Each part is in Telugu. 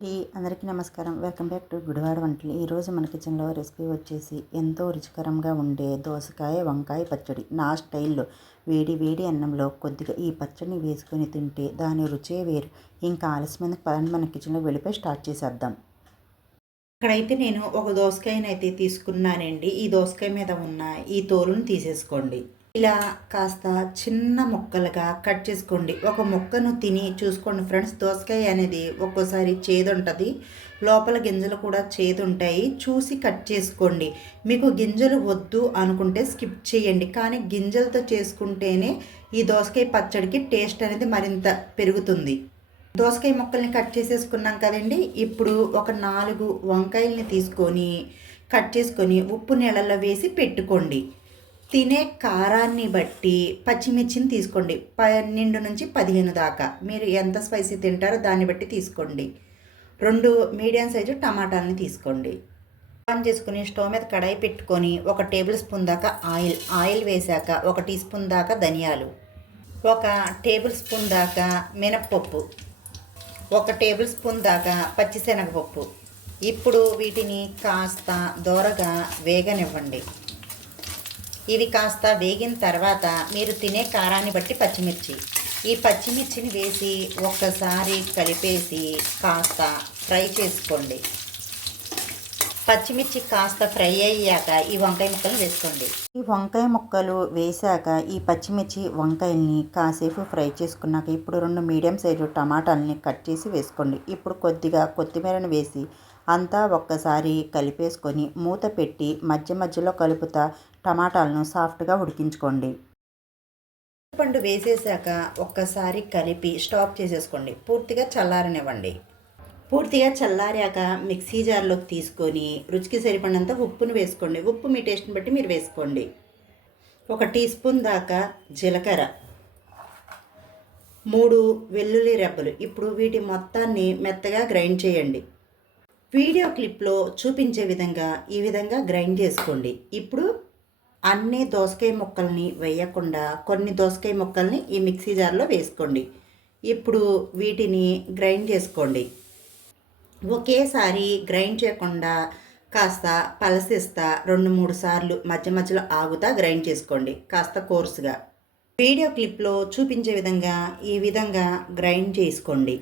ఈ అందరికీ నమస్కారం. వెల్కమ్ బ్యాక్ టు గుడివాడ వంటలు. ఈరోజు మన కిచెన్లో రెసిపీ వచ్చేసి ఎంతో రుచికరంగా ఉండే దోసకాయ వంకాయ పచ్చడి. నా స్టైల్లో వేడి వేడి అన్నంలో కొద్దిగా ఈ పచ్చడిని వేసుకొని తింటే దాని రుచే వేరు. ఇంకా ఆలస్యమైన పదండి మన కిచెన్లో వెళ్ళిపోయి స్టార్ట్ చేసేద్దాం. ఇక్కడైతే నేను ఒక దోసకాయనైతే తీసుకున్నానండి. ఈ దోసకాయ మీద ఉన్న ఈ తోలును తీసేసుకోండి. ఇలా కాస్త చిన్న ముక్కలుగా కట్ చేసుకోండి. ఒక ముక్కను తిని చూసుకోండి ఫ్రెండ్స్. దోసకాయ అనేది ఒక్కోసారి చేదుంటుంది. లోపల గింజలు కూడా చేదుంటాయి. చూసి కట్ చేసుకోండి. మీకు గింజలు వద్దు అనుకుంటే స్కిప్ చేయండి. కానీ గింజలతో చేసుకుంటేనే ఈ దోసకాయ పచ్చడికి టేస్ట్ అనేది మరింత పెరుగుతుంది. దోసకాయ ముక్కల్ని కట్ చేసేసుకున్నాం కదండి. ఇప్పుడు ఒక నాలుగు వంకాయల్ని తీసుకొని కట్ చేసుకొని ఉప్పు నీళ్ళల్లో వేసి పెట్టుకోండి. తినే కారాన్ని బట్టి పచ్చిమిర్చిని తీసుకోండి. పన్నెండు నుంచి పదిహేను దాకా. మీరు ఎంత స్పైసీ తింటారో దాన్ని బట్టి తీసుకోండి. రెండు మీడియం సైజు టమాటాలని తీసుకోండి. ఆన్ చేసుకుని స్టవ్ మీద కడాయి పెట్టుకొని ఒక టేబుల్ స్పూన్ దాకా ఆయిల్ ఆయిల్ వేశాక ఒక టీ స్పూన్ దాకా ధనియాలు ఒక టేబుల్ స్పూన్ దాకా మినప్పప్పు ఒక టేబుల్ స్పూన్ దాకా పచ్చిశనగపప్పు. ఇప్పుడు వీటిని కాస్త దోరగా వేగనివ్వండి. ఇవి కాస్త వేగిన తర్వాత మీరు తినే కారాన్ని బట్టి పచ్చిమిర్చి. ఈ పచ్చిమిర్చిని వేసి ఒక్కసారి కలిపేసి కాస్త ఫ్రై చేసుకోండి. పచ్చిమిర్చి కాస్త ఫ్రై అయ్యాక ఈ వంకాయ ముక్కలు వేసుకోండి. ఈ వంకాయ ముక్కలు వేశాక ఈ పచ్చిమిర్చి వంకాయల్ని కాసేపు ఫ్రై చేసుకున్నాక ఇప్పుడు రెండు మీడియం సైజు టమాటాలని కట్ చేసి వేసుకోండి. ఇప్పుడు కొద్దిగా కొత్తిమీరను వేసి అంతా ఒక్కసారి కలిపేసుకొని మూత పెట్టి మధ్య మధ్యలో కలుపుతా టమాటాలను సాఫ్ట్గా ఉడికించుకోండి. పండు వేసేసాక ఒక్కసారి కలిపి స్టాప్ చేసేసుకోండి. పూర్తిగా చల్లారనివ్వండి. పూర్తిగా చల్లారాక మిక్సీ జార్లోకి తీసుకొని రుచికి సరిపడినంత ఉప్పును వేసుకోండి. ఉప్పు మీ టేస్ట్ని బట్టి మీరు వేసుకోండి. ఒక టీ స్పూన్ దాకా జీలకర్ర మూడు వెల్లుల్లి రెబ్బలు. ఇప్పుడు వీటి మొత్తాన్ని మెత్తగా గ్రైండ్ చేయండి. వీడియో క్లిప్లో చూపించే విధంగా ఈ విధంగా గ్రైండ్ చేసుకోండి. ఇప్పుడు అన్ని దోసకాయ ముక్కల్ని వేయకుండా కొన్ని దోసకాయ ముక్కల్ని ఈ మిక్సీ జార్లో వేసుకోండి. ఇప్పుడు వీటిని గ్రైండ్ చేసుకోండి. ఒకేసారి గ్రైండ్ చేయకుండా కాస్త పలసిస్తా రెండు మూడు సార్లు మధ్య మధ్యలో ఆగుతా గ్రైండ్ చేసుకోండి కాస్త కోర్సుగా. వీడియో క్లిప్లో చూపించే విధంగా ఈ విధంగా గ్రైండ్ చేసుకోండి.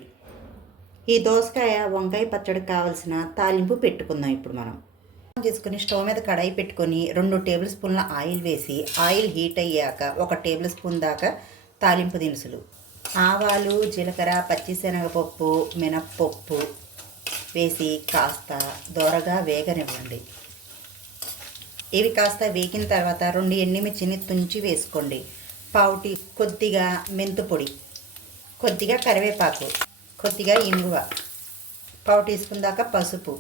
ఈ దోసకాయ వంకాయ పచ్చడికి కావాల్సిన తాలింపు పెట్టుకుందాం ఇప్పుడు మనం. చేసుకుని స్టవ్ మీద కడాయి పెట్టుకొని రెండు టేబుల్ స్పూన్ల ఆయిల్ వేసి ఆయిల్ హీట్ అయ్యాక ఒక టేబుల్ స్పూన్ దాకా తాలింపు దినుసులు. ఆవాలు జీలకర్ర పచ్చిశనగపప్పు మినప్పప్పు వేసి కాస్త దోరగా వేగనివ్వండి. ఇవి కాస్త వేగిన తర్వాత రెండు ఎండిమిర్చిని తుంచి వేసుకోండి. పావుటి కొద్దిగా మెంతుపొడి కొద్దిగా కరివేపాకు. కొద్దిగా ఇంగువ. పావు టీ స్పూన్ దాకా పసుపు.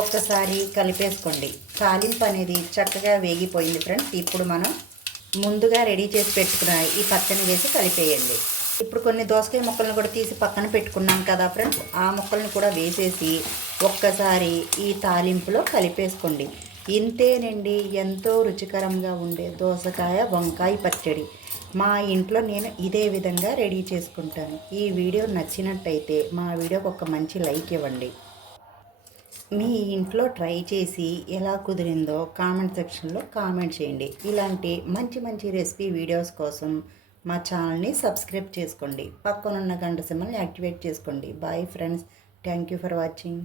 ఒక్కసారి కలిపేసుకోండి. తాలింపు అనేది చక్కగా వేగిపోయింది ఫ్రెండ్స్. ఇప్పుడు మనం ముందుగా రెడీ చేసి పెట్టుకున్న ఈ పచ్చని వేసి కలిపేయండి. ఇప్పుడు కొన్ని దోసకాయ ముక్కలను కూడా తీసి పక్కన పెట్టుకున్నాం కదా ఫ్రెండ్స్. ఆ ముక్కల్ని కూడా వేసేసి ఒక్కసారి ఈ తాలింపులో కలిపేసుకోండి. ఇంతేనండి ఎంతో రుచికరంగా ఉండే దోసకాయ వంకాయ పచ్చడి. మా ఇంట్లో నేను ఇదే విధంగా రెడీ చేసుకుంటాను. ఈ వీడియో నచ్చినట్టయితే మా వీడియోకి ఒక మంచి లైక్ ఇవ్వండి. మీ ఇంట్లో ట్రై చేసి ఎలా కుదిరిందో కామెంట్ సెక్షన్లో కామెంట్ చేయండి. ఇలాంటి మంచి మంచి రెసిపీ వీడియోస్ కోసం మా ఛానల్ని సబ్స్క్రైబ్ చేసుకోండి. పక్కనున్న గంట సిమ్మల్ని యాక్టివేట్ చేసుకోండి. Bye friends thank you for watching